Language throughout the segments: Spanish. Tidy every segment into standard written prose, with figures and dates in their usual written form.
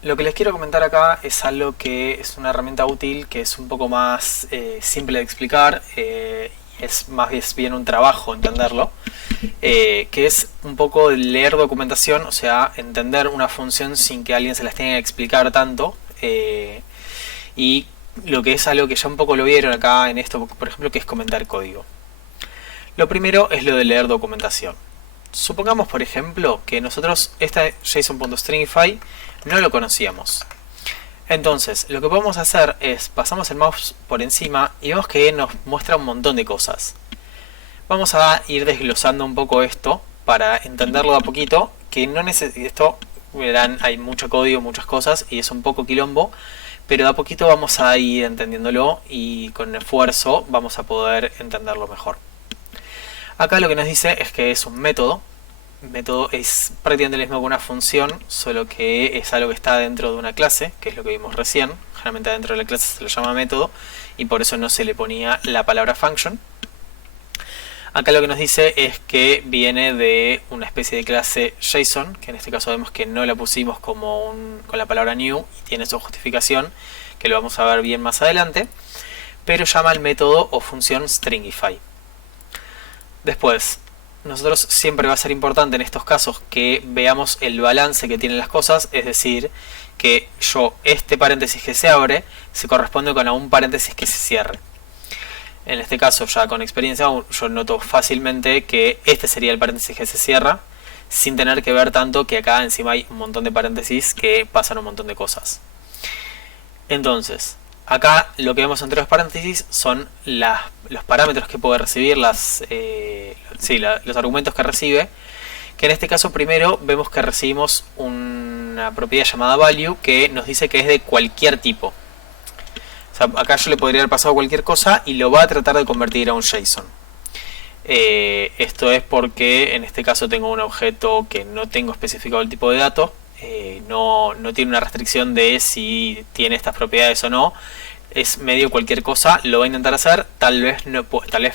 Lo que les quiero comentar acá es algo que es una herramienta útil, que es un poco más simple de explicar, es más bien un trabajo entenderlo, que es un poco leer documentación, o sea, entender una función sin que alguien se las tenga que explicar tanto, y lo que es algo que ya un poco lo vieron acá en esto, por ejemplo, que es comentar código. Lo primero es lo de leer documentación. Supongamos, por ejemplo, que nosotros esta JSON.stringify no lo conocíamos. Entonces, lo que podemos hacer es, pasamos el mouse por encima y vemos que nos muestra un montón de cosas. Vamos a ir desglosando un poco esto para entenderlo de a poquito, que no esto, verán, hay mucho código, muchas cosas y es un poco quilombo, pero de a poquito vamos a ir entendiéndolo y con esfuerzo vamos a poder entenderlo mejor. Acá lo que nos dice es que es un método. Método es prácticamente lo mismo que una función, solo que es algo que está dentro de una clase, que es lo que vimos recién. Generalmente dentro de la clase se lo llama método y por eso no se le ponía la palabra function. Acá lo que nos dice es que viene de una especie de clase JSON, que en este caso vemos que no la pusimos con la palabra new y tiene su justificación, que lo vamos a ver bien más adelante, pero llama al método o función stringify. Después, nosotros siempre va a ser importante en estos casos que veamos el balance que tienen las cosas, es decir, que este paréntesis que se abre se corresponde con un paréntesis que se cierre. En este caso, ya con experiencia, yo noto fácilmente que este sería el paréntesis que se cierra, sin tener que ver tanto que acá encima hay un montón de paréntesis que pasan un montón de cosas. Entonces, acá lo que vemos entre los paréntesis son los parámetros que puede recibir, los argumentos que recibe, que en este caso primero vemos que recibimos una propiedad llamada value que nos dice que es de cualquier tipo. O sea, acá yo le podría haber pasado cualquier cosa y lo va a tratar de convertir a un JSON. Esto es porque en este caso tengo un objeto que no tengo especificado el tipo de dato, no tiene una restricción de si tiene estas propiedades o no, es medio cualquier cosa, lo va a intentar hacer, tal vez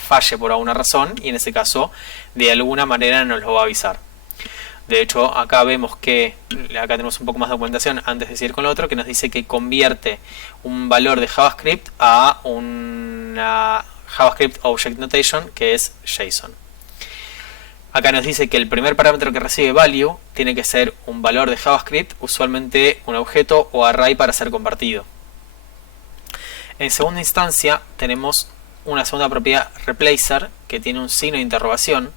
falle por alguna razón y en ese caso de alguna manera nos lo va a avisar. De hecho, acá vemos que, acá tenemos un poco más de documentación antes de seguir con lo otro, que nos dice que convierte un valor de JavaScript a una JavaScript Object Notation que es JSON. Acá nos dice que el primer parámetro que recibe value tiene que ser un valor de JavaScript, usualmente un objeto o array para ser convertido. En segunda instancia tenemos una segunda propiedad replacer que tiene un signo de interrogación.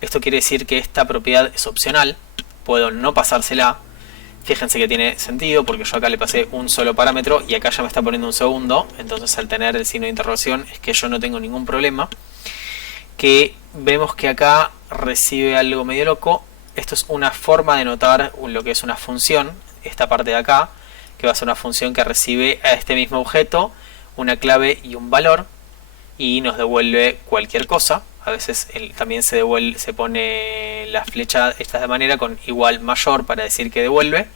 Esto quiere decir que esta propiedad es opcional, puedo no pasársela. Fíjense que tiene sentido porque yo acá le pasé un solo parámetro y acá ya me está poniendo un segundo, entonces al tener el signo de interrogación es que yo no tengo ningún problema. Que vemos que acá recibe algo medio loco. Esto es una forma de notar lo que es una función, esta parte de acá, que va a ser una función que recibe a este mismo objeto una clave y un valor y nos devuelve cualquier cosa. A veces también se pone la flecha esta de manera con igual mayor para decir que devuelve.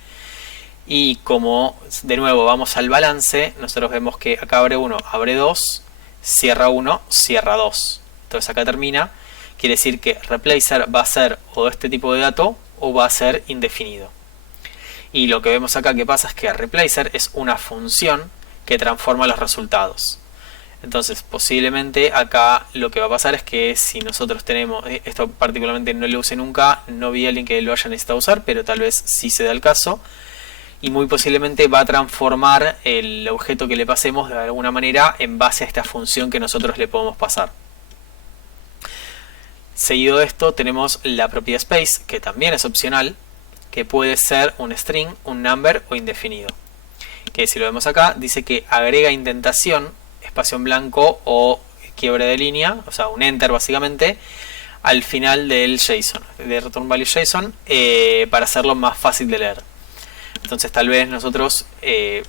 Y como de nuevo vamos al balance, nosotros vemos que acá abre 1, abre 2, cierra 1, cierra 2. Entonces acá termina, quiere decir que replacer va a ser o este tipo de dato o va a ser indefinido. Y lo que vemos acá que pasa es que replacer es una función que transforma los resultados. Entonces posiblemente acá lo que va a pasar es que si nosotros tenemos, esto particularmente no lo usé nunca, no vi a alguien que lo haya necesitado usar, pero tal vez sí se da el caso, y muy posiblemente va a transformar el objeto que le pasemos de alguna manera en base a esta función que nosotros le podemos pasar. Seguido de esto tenemos la propiedad space, que también es opcional, que puede ser un string, un number o indefinido. Que si lo vemos acá, dice que agrega indentación, espacio en blanco o quiebre de línea, o sea un enter básicamente, al final del JSON, de return value JSON, para hacerlo más fácil de leer. Entonces tal vez nosotros,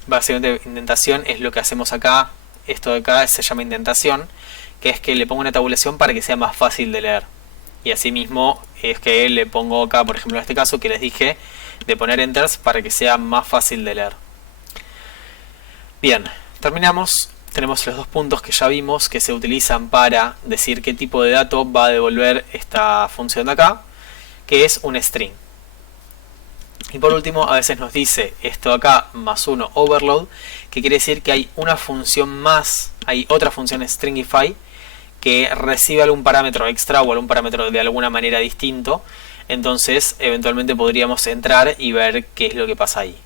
básicamente indentación es lo que hacemos acá, esto de acá se llama indentación, que es que le pongo una tabulación para que sea más fácil de leer. Y asimismo es que le pongo acá, por ejemplo en este caso que les dije, de poner enters para que sea más fácil de leer. Bien, terminamos. Tenemos los dos puntos que ya vimos que se utilizan para decir qué tipo de dato va a devolver esta función de acá, que es un string. Y por último, a veces nos dice esto de acá, más 1 overload, que quiere decir que hay una función más, hay otra función stringify, que recibe algún parámetro extra o algún parámetro de alguna manera distinto. Entonces, eventualmente podríamos entrar y ver qué es lo que pasa ahí.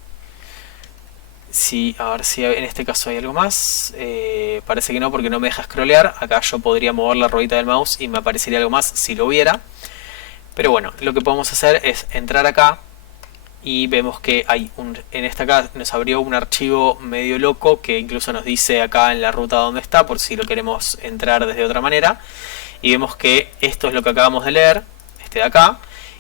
Sí, a ver si en este caso hay algo más. Parece que no, porque no me deja scrollear. Acá yo podría mover la ruedita del mouse y me aparecería algo más si lo hubiera. Pero bueno, lo que podemos hacer es entrar acá y vemos que hay en esta acá nos abrió un archivo medio loco que incluso nos dice acá en la ruta donde está, por si lo queremos entrar desde otra manera. Y vemos que esto es lo que acabamos de leer, este de acá,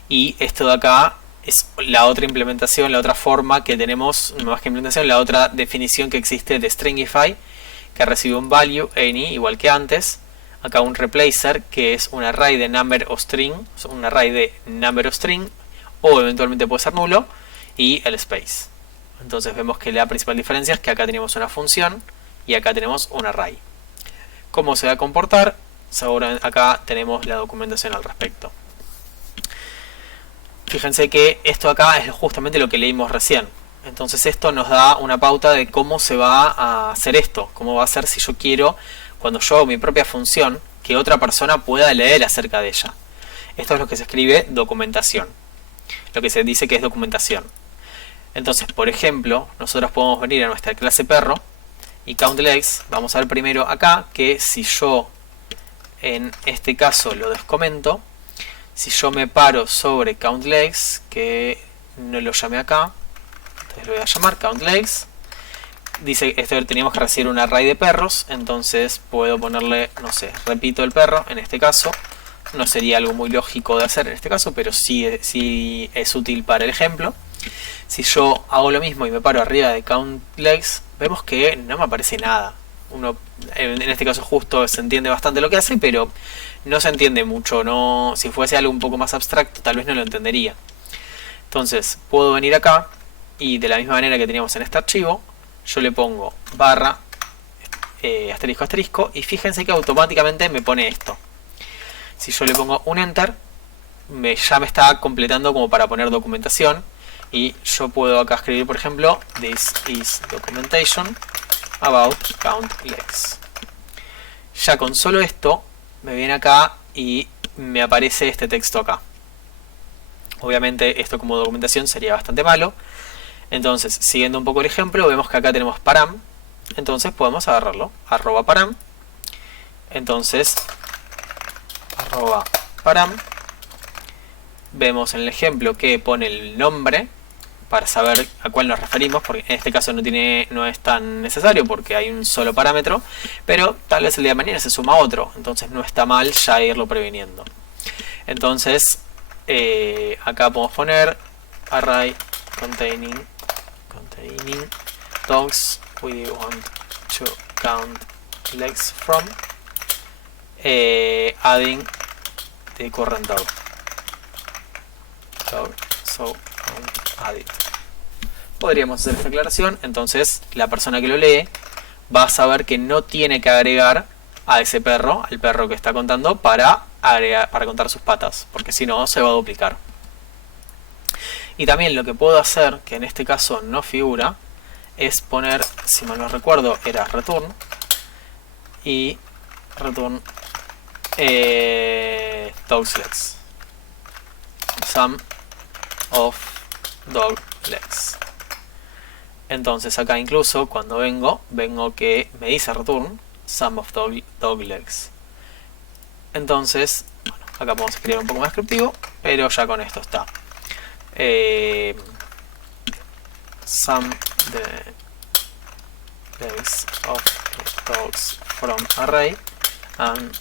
y esto de acá es la otra implementación, la otra forma que tenemos, más que implementación, la otra definición que existe de stringify, que recibe un value, any, igual que antes. Acá un replacer, que es un array de number o string, un array de number o string, o eventualmente puede ser nulo, y el space. Entonces vemos que la principal diferencia es que acá tenemos una función y acá tenemos un array. ¿Cómo se va a comportar? Ahora acá tenemos la documentación al respecto. Fíjense que esto acá es justamente lo que leímos recién. Entonces esto nos da una pauta de cómo se va a hacer esto. Cómo va a ser si yo quiero, cuando yo hago mi propia función, que otra persona pueda leer acerca de ella. Esto es lo que se escribe documentación. Lo que se dice que es documentación. Entonces, por ejemplo, nosotros podemos venir a nuestra clase perro y countLegs. Vamos a ver primero acá que si yo en este caso lo descomento, si yo me paro sobre countLegs, que no lo llamé acá, entonces lo voy a llamar countLegs, dice esto teníamos que recibir un array de perros, entonces puedo ponerle, no sé, repito el perro, en este caso, no sería algo muy lógico de hacer en este caso, pero sí es útil para el ejemplo. Si yo hago lo mismo y me paro arriba de countLegs, vemos que no me aparece nada. En este caso justo se entiende bastante lo que hace, pero no se entiende mucho. No, si fuese algo un poco más abstracto, tal vez no lo entendería. Entonces, puedo venir acá y de la misma manera que teníamos en este archivo, yo le pongo barra, asterisco, asterisco, y fíjense que automáticamente me pone esto. Si yo le pongo un enter, ya me está completando como para poner documentación. Y yo puedo acá escribir, por ejemplo, this is documentation about countLegs. Ya con solo esto me viene acá y me aparece este texto acá. Obviamente esto como documentación sería bastante malo. Entonces, siguiendo un poco el ejemplo, vemos que acá tenemos param. Entonces podemos agarrarlo, arroba param. Entonces, arroba param. Vemos en el ejemplo que pone el nombre para saber a cuál nos referimos, porque en este caso no es tan necesario porque hay un solo parámetro, pero tal vez el día de mañana se suma otro, entonces no está mal ya irlo previniendo. Entonces acá podemos poner array containing dogs we want to count legs from, adding the current dog. So add it. Podríamos hacer esta aclaración, entonces la persona que lo lee va a saber que no tiene que agregar a ese perro, al perro que está contando, para contar sus patas, porque si no se va a duplicar. Y también lo que puedo hacer, que en este caso no figura, es poner, si mal no recuerdo, era return y return dog's legs, sum of dog legs. Entonces acá incluso cuando vengo que me dice return sum of dog legs. Entonces, bueno, acá podemos escribir un poco más descriptivo, pero ya con esto está. Sum the legs of dogs from array and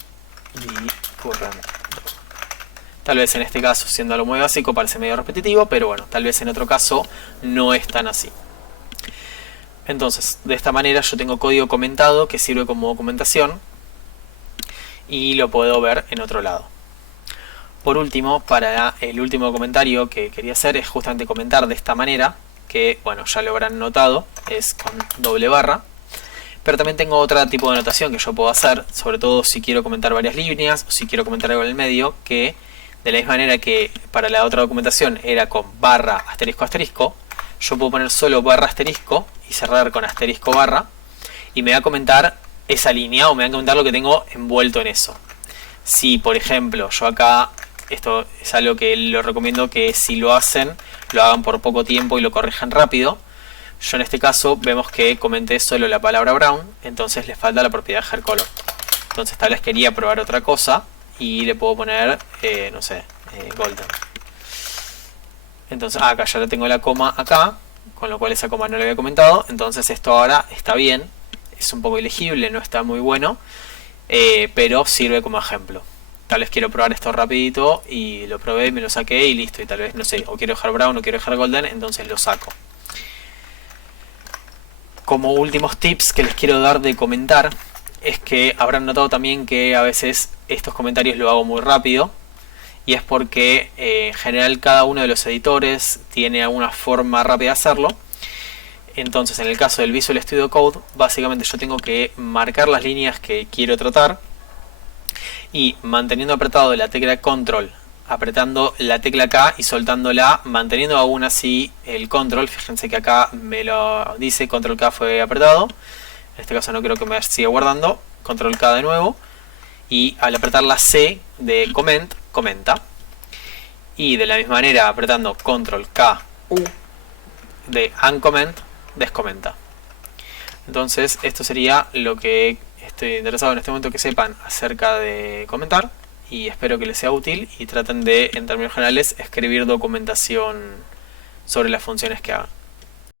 the current dog. Tal vez en este caso, siendo algo muy básico, parece medio repetitivo, pero bueno, tal vez en otro caso no es tan así. Entonces, de esta manera yo tengo código comentado que sirve como documentación y lo puedo ver en otro lado. Por último, para el último comentario que quería hacer es justamente comentar de esta manera, que bueno, ya lo habrán notado, es con doble barra. Pero también tengo otro tipo de notación que yo puedo hacer, sobre todo si quiero comentar varias líneas o si quiero comentar algo en el medio, que De la misma manera que para la otra documentación era con barra asterisco asterisco, yo puedo poner solo barra asterisco y cerrar con asterisco barra, y me va a comentar esa línea o me va a comentar lo que tengo envuelto en eso. Si por ejemplo yo acá, esto es algo que lo recomiendo que si lo hacen, lo hagan por poco tiempo y lo corrijan rápido. Yo en este caso vemos que comenté solo la palabra brown, entonces le falta la propiedad hair color. Entonces tal vez quería probar otra cosa y le puedo poner, no sé, golden. Entonces acá ya le tengo la coma acá, con lo cual esa coma no le había comentado. Entonces esto ahora está bien, es un poco ilegible, no está muy bueno, pero sirve como ejemplo. Tal vez quiero probar esto rapidito y lo probé, me lo saqué y listo. Y tal vez, no sé, o quiero dejar brown o quiero dejar golden, entonces lo saco. Como últimos tips que les quiero dar de comentar, es que habrán notado también que a veces estos comentarios lo hago muy rápido. Y es porque en general cada uno de los editores tiene alguna forma rápida de hacerlo. Entonces en el caso del Visual Studio Code, básicamente yo tengo que marcar las líneas que quiero tratar. Y manteniendo apretado la tecla Control, apretando la tecla K y soltándola, manteniendo aún así el Control. Fíjense que acá me lo dice, Control K fue apretado. En este caso no creo que me siga guardando. Control K de nuevo. Y al apretar la C de Comment, comenta. Y de la misma manera apretando Control K U de Uncomment, descomenta. Entonces esto sería lo que estoy interesado en este momento que sepan acerca de comentar. Y espero que les sea útil y traten de, en términos generales, escribir documentación sobre las funciones que hagan.